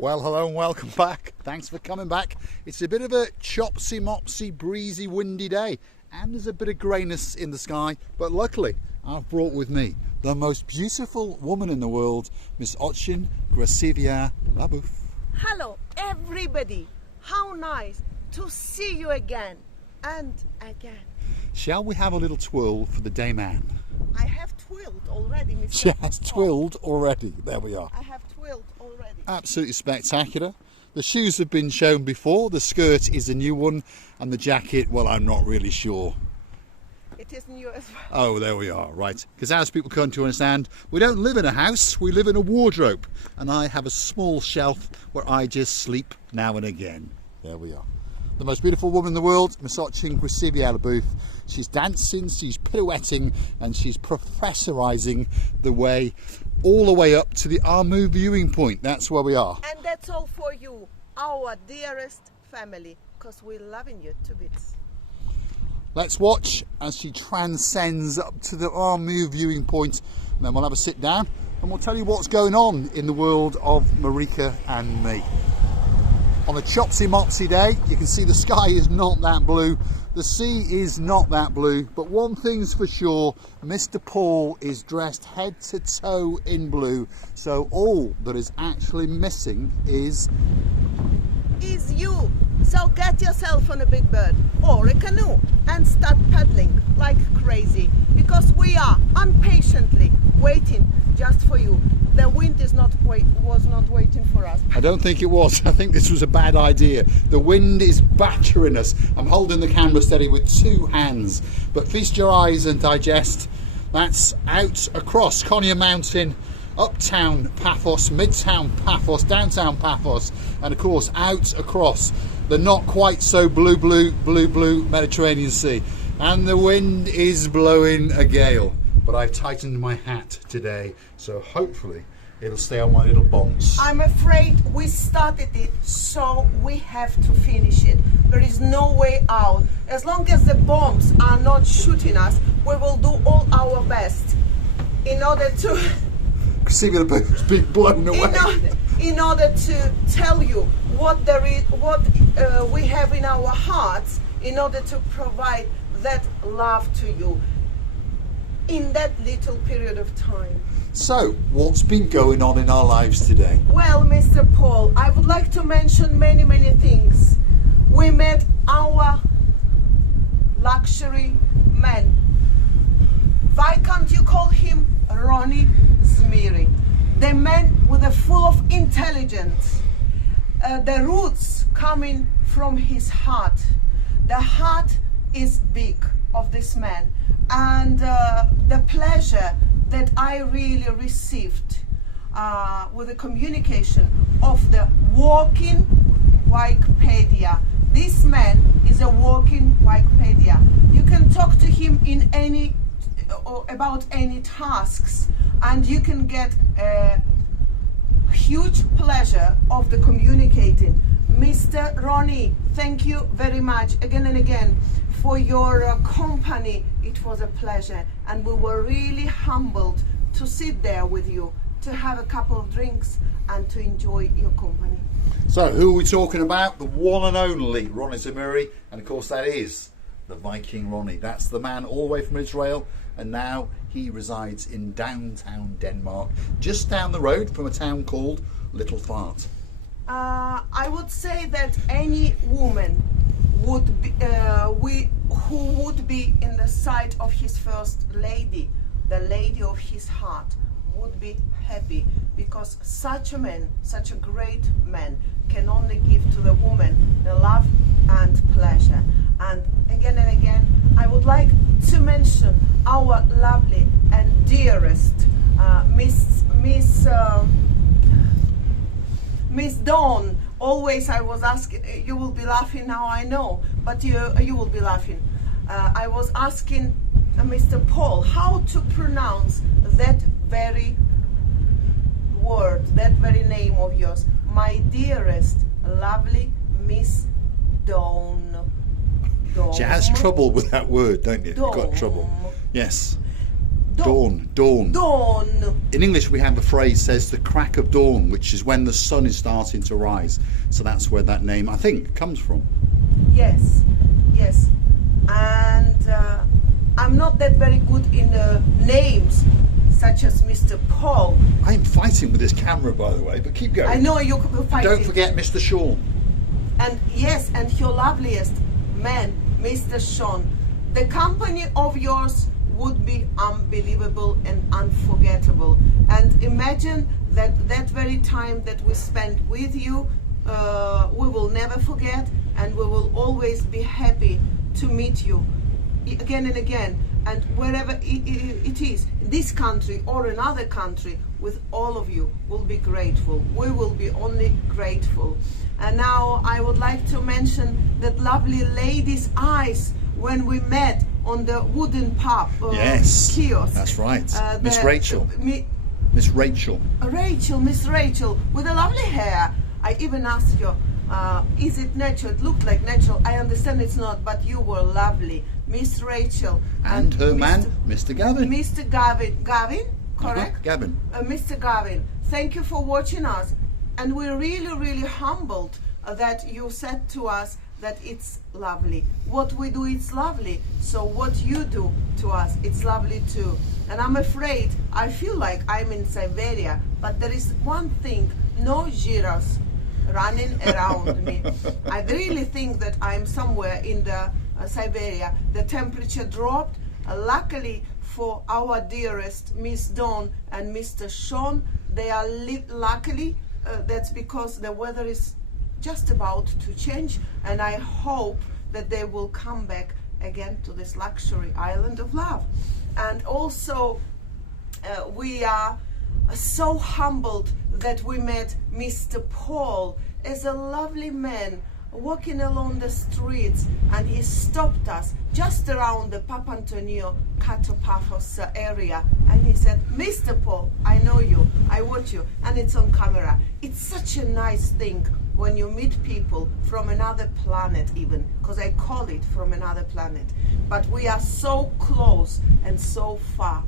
Well, hello and welcome back. Thanks for coming back. It's a bit of a chopsy mopsy, breezy, windy day, and there's a bit of greyness in the sky, but luckily I've brought with me the most beautiful woman in the world, Miss Ochin Gracivia Labouf. Hello everybody, how nice to see you again and again. Shall we have a little twirl for the day man? I have twirled already, Mr. She has twirled already. There we are. I have twirled already. Absolutely spectacular. The shoes have been shown before, the skirt is a new one, and the jacket, well, I'm not really sure. It is new as well. Oh, there we are, right. Because as people come to understand, we don't live in a house, we live in a wardrobe. And I have a small shelf where I just sleep now and again. There we are. The most beautiful woman in the world, Miss Ochin Gracivia Labouf. She's dancing, she's pirouetting, and she's professorising the way all the way up to the Armu viewing point. That's where we are. And that's all for you, our dearest family, because we're loving you to bits. Let's watch as she transcends up to the Armu viewing point, and then we'll have a sit down and we'll tell you what's going on in the world of Marika and me. On a chopsy mopsy day, you can see the sky is not that blue, the sea is not that blue, but one thing's for sure, Mr. Paul is dressed head to toe in blue, so all that is actually missing is you. So get yourself on a big bird or a canoe and start paddling like crazy, because we are impatiently waiting just for you. The wind was not waiting for us. I don't think it was. I think this was a bad idea. The wind is battering us. I'm holding the camera steady with two hands, but feast your eyes and digest. That's out across Konya Mountain, uptown Paphos, midtown Paphos, downtown Paphos, and of course out across the not quite so blue Mediterranean Sea. And the wind is blowing a gale, but I've tightened my hat today, so hopefully it'll stay on my little bombs. I'm afraid we started it, so we have to finish it. There is no way out. As long as the bombs are not shooting us, we will do all our best in order to Gracivia Labouf is being blown away. In order to tell you what there is, what we have in our hearts, in order to provide that love to you in that little period of time. So, what's been going on in our lives today? Well, Mr. Paul, I would like to mention many things. We met our luxury man. Why can't you call him Ronnie Zmiri? The man with a full of intelligence. The roots coming from his heart. The heart is big of this man, and the pleasure that I really received with the communication of the walking Wikipedia. This man is a walking Wikipedia. You can talk to him in any about any tasks, and you can get a huge pleasure of the communicating. Mr. Ronnie, thank you very much again and again for your company. It was a pleasure, and we were really humbled to sit there with you, to have a couple of drinks and to enjoy your company. So, who are we talking about? The one and only Ronnie Zmiri, and of course that is the Viking Ronnie. That's the man all the way from Israel, and now he resides in downtown Denmark, just down the road from a town called Little Fart. I would say that any woman would be, who would be in the sight of his first lady, the lady of his heart, would be happy, because such a man, such a great man, can only give to the woman the love and pleasure. And again, I would like to mention our lovely and dearest Miss Dawn. Always I was asking, you will be laughing now, I know, but you will be laughing. I was asking Mr. Paul how to pronounce that very word, that very name of yours. My dearest, lovely Miss Dawn. She has trouble with that word, don't you? Dawn. Got trouble. Yes. Dawn. Dawn. Dawn. In English, we have a phrase says the crack of dawn, which is when the sun is starting to rise. So that's where that name, I think, comes from. Yes, yes. And I'm not that very good in names, such as Mr. Paul. I'm fighting with this camera, by the way, but keep going. I know you could be fighting. Don't forget Mr. Sean. And yes, and your loveliest man, Mr. Sean. The company of yours would be unbelievable and unforgettable. And imagine that very time that we spent with you, we will never forget, and we will always be happy to meet you again and again. And wherever it is, this country or another country, with all of you, will be grateful. We will be only grateful. And now I would like to mention that lovely lady's eyes when we met on the wooden pub yes, kiosk. That's right. Miss Rachel. Miss Rachel. Miss Rachel, with the lovely hair. I even asked you, is it natural? It looked like natural. I understand it's not, but you were lovely. Miss Rachel. And her man, Mr. Gavin. Mr. Gavin. Gavin, correct? Gavin. Mr. Gavin, thank you for watching us. And we're really, really humbled that you said to us that it's lovely. What we do, it's lovely. So what you do to us, it's lovely too. And I'm afraid, I feel like I'm in Siberia, but there is one thing, no giraffes running around me. I really think that I'm somewhere in the Siberia. The temperature dropped. Luckily for our dearest Miss Dawn and Mr. Sean, they are luckily, that's because the weather is just about to change, and I hope that they will come back again to this luxury island of love. And also we are so humbled that we met Mr. Paul as a lovely man walking along the streets, and he stopped us just around the Papantonio Paphos area, and he said, Mr. Paul, I know you, I watch you, and it's on camera. It's such a nice thing when you meet people from another planet, even, because I call it from another planet, but we are so close and so far.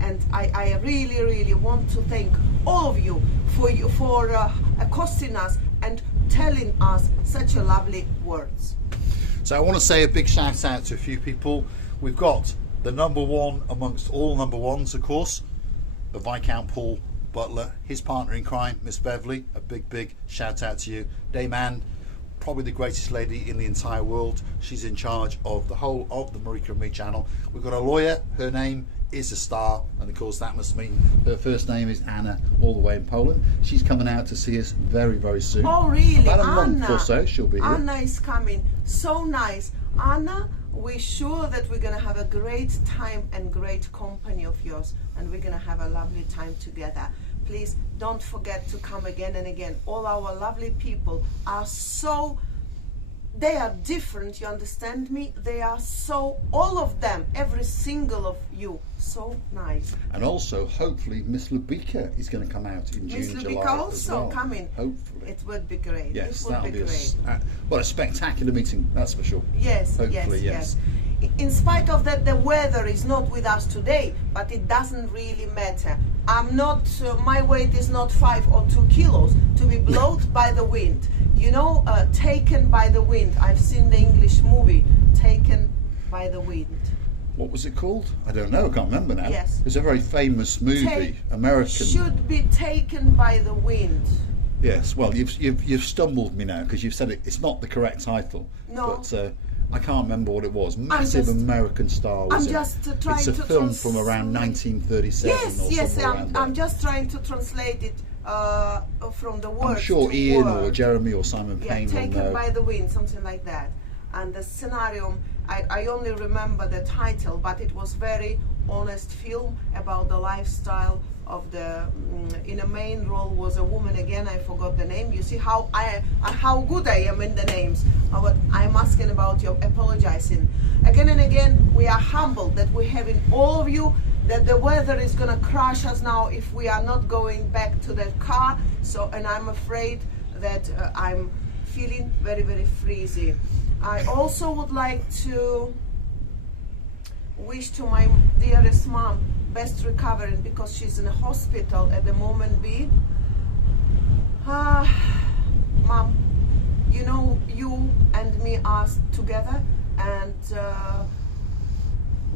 And I really, really want to thank all of you for accosting us and telling us such a lovely words. So I want to say a big shout out to a few people. We've got the number one amongst all number ones, of course, the Viscount Paul Butler, his partner in crime, Miss Beverly. A big shout out to you. Dame Anne, probably the greatest lady in the entire world. She's in charge of the whole of the Marika and Me channel. We've got a lawyer, her name is a star, and of course that must mean her first name is Anna, all the way in Poland. She's coming out to see us very soon. Oh really? About a Anna, month or so she'll be here. Anna is coming. So nice. Anna, we're sure that we're gonna have a great time and great company of yours, and we're gonna have a lovely time together. Please don't forget to come again and again. All our lovely people are so, they are different, you understand me? They are so, all of them, every single of you, so nice. And also, hopefully, Miss Lubika is going to come out in June, Miss July Lubika also as well. coming. Hopefully. It would be great. Yes, it would that'll be be great. a spectacular meeting, that's for sure. Yes, Hopefully, yes. In spite of that, the weather is not with us today, but it doesn't really matter. I'm not, my weight is not 5 or 2 kilos to be blown by the wind. You know, Taken by the Wind. I've seen the English movie, Taken by the Wind. What was it called? I don't know, I can't remember now. Yes. It's a very famous movie, American. Should be taken by the wind. Yes, well, you've stumbled me now because you've said it. It's not the correct title. No. But I can't remember what it was. Massive American star. Was I'm just trying it's a to film from around 1937 Yes, or somewhere around I'm there. just trying to translate it from the words. I'm sure to Ian word. or Jeremy or Simon Payne will Taken know. by the Wind, something like that. And the scenario, I only remember the title, but it was very honest film about the lifestyle of the, in a main role was a woman, again I forgot the name. You see how how good I am in the names. But I'm asking about you, apologizing. Again and again, we are humbled that we have in all of you, that the weather is gonna crush us now if we are not going back to the car. So, and I'm afraid that I'm feeling very freezy. I also would like to wish to my dearest mom best recovering, because she's in a hospital at the moment being. Mom, you know, you and me are together, and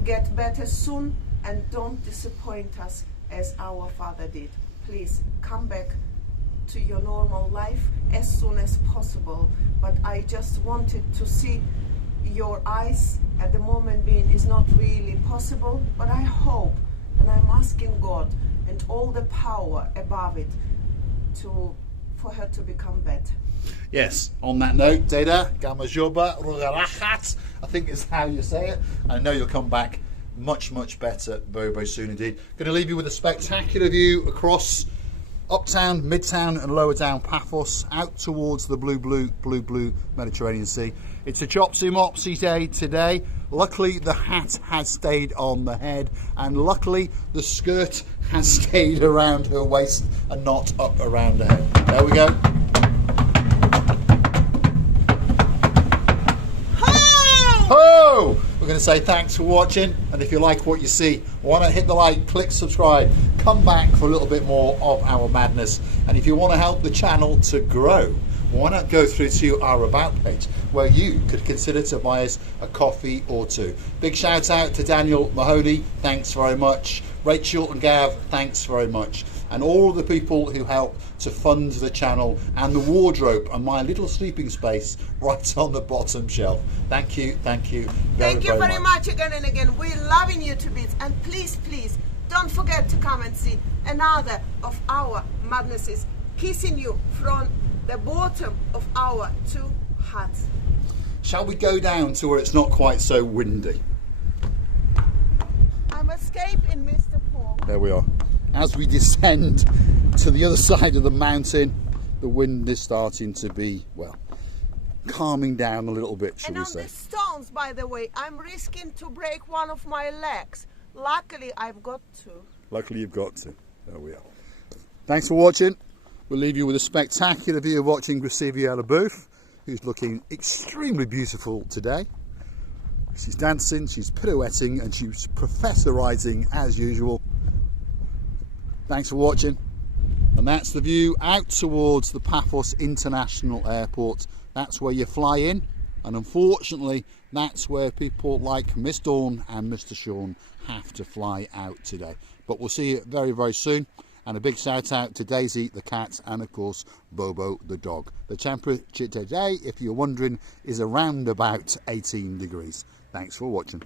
get better soon, and don't disappoint us as our father did. Please come back to your normal life as soon as possible. But I just wanted to see your eyes at the moment being is not really possible, but I hope, and I'm asking God and all the power above it for her to become better. Yes, on that note, Deda, Gamajoba, Rugarachat, I think is how you say it. I know you'll come back much, much better very, very soon indeed. Going to leave you with a spectacular view across uptown, midtown and lower down Paphos, out towards the blue Mediterranean Sea. It's a chopsy mopsy day today. Luckily the hat has stayed on the head, and luckily the skirt has stayed around her waist and not up around her head. There we go. Oh! We're going to say thanks for watching, and if you like what you see, why not hit the like, click subscribe, come back for a little bit more of our madness. And if you want to help the channel to grow, why not go through to our About page, where you could consider to buy us a coffee or two. Big shout out to Daniel Mahoney, thanks very much. Rachel and Gav, thanks very much. And all the people who help to fund the channel, and the wardrobe and my little sleeping space right on the bottom shelf. Thank you very much again and again. We're loving you to bits, and please don't forget to come and see another of our madnesses, kissing you from the bottom of our two hearts. Shall we go down to where it's not quite so windy? I'm escaping, Mr. Paul. There we are. As we descend to the other side of the mountain, the wind is starting to be, well, calming down a little bit, shall we say. And on the stones, by the way, I'm risking to break one of my legs. Luckily, I've got to. Luckily, you've got to. There we are. Thanks for watching. We'll leave you with a spectacular view of watching Gracevia LaBouffe, who's looking extremely beautiful today. She's dancing, she's pirouetting, and she's professorising as usual. Thanks for watching. And that's the view out towards the Paphos International Airport. That's where you fly in, and unfortunately that's where people like Miss Dawn and Mr. Sean have to fly out today. But we'll see you very, very soon. And a big shout out to Daisy the cat, and of course Bobo the dog. The temperature today, if you're wondering, is around about 18 degrees. Thanks for watching.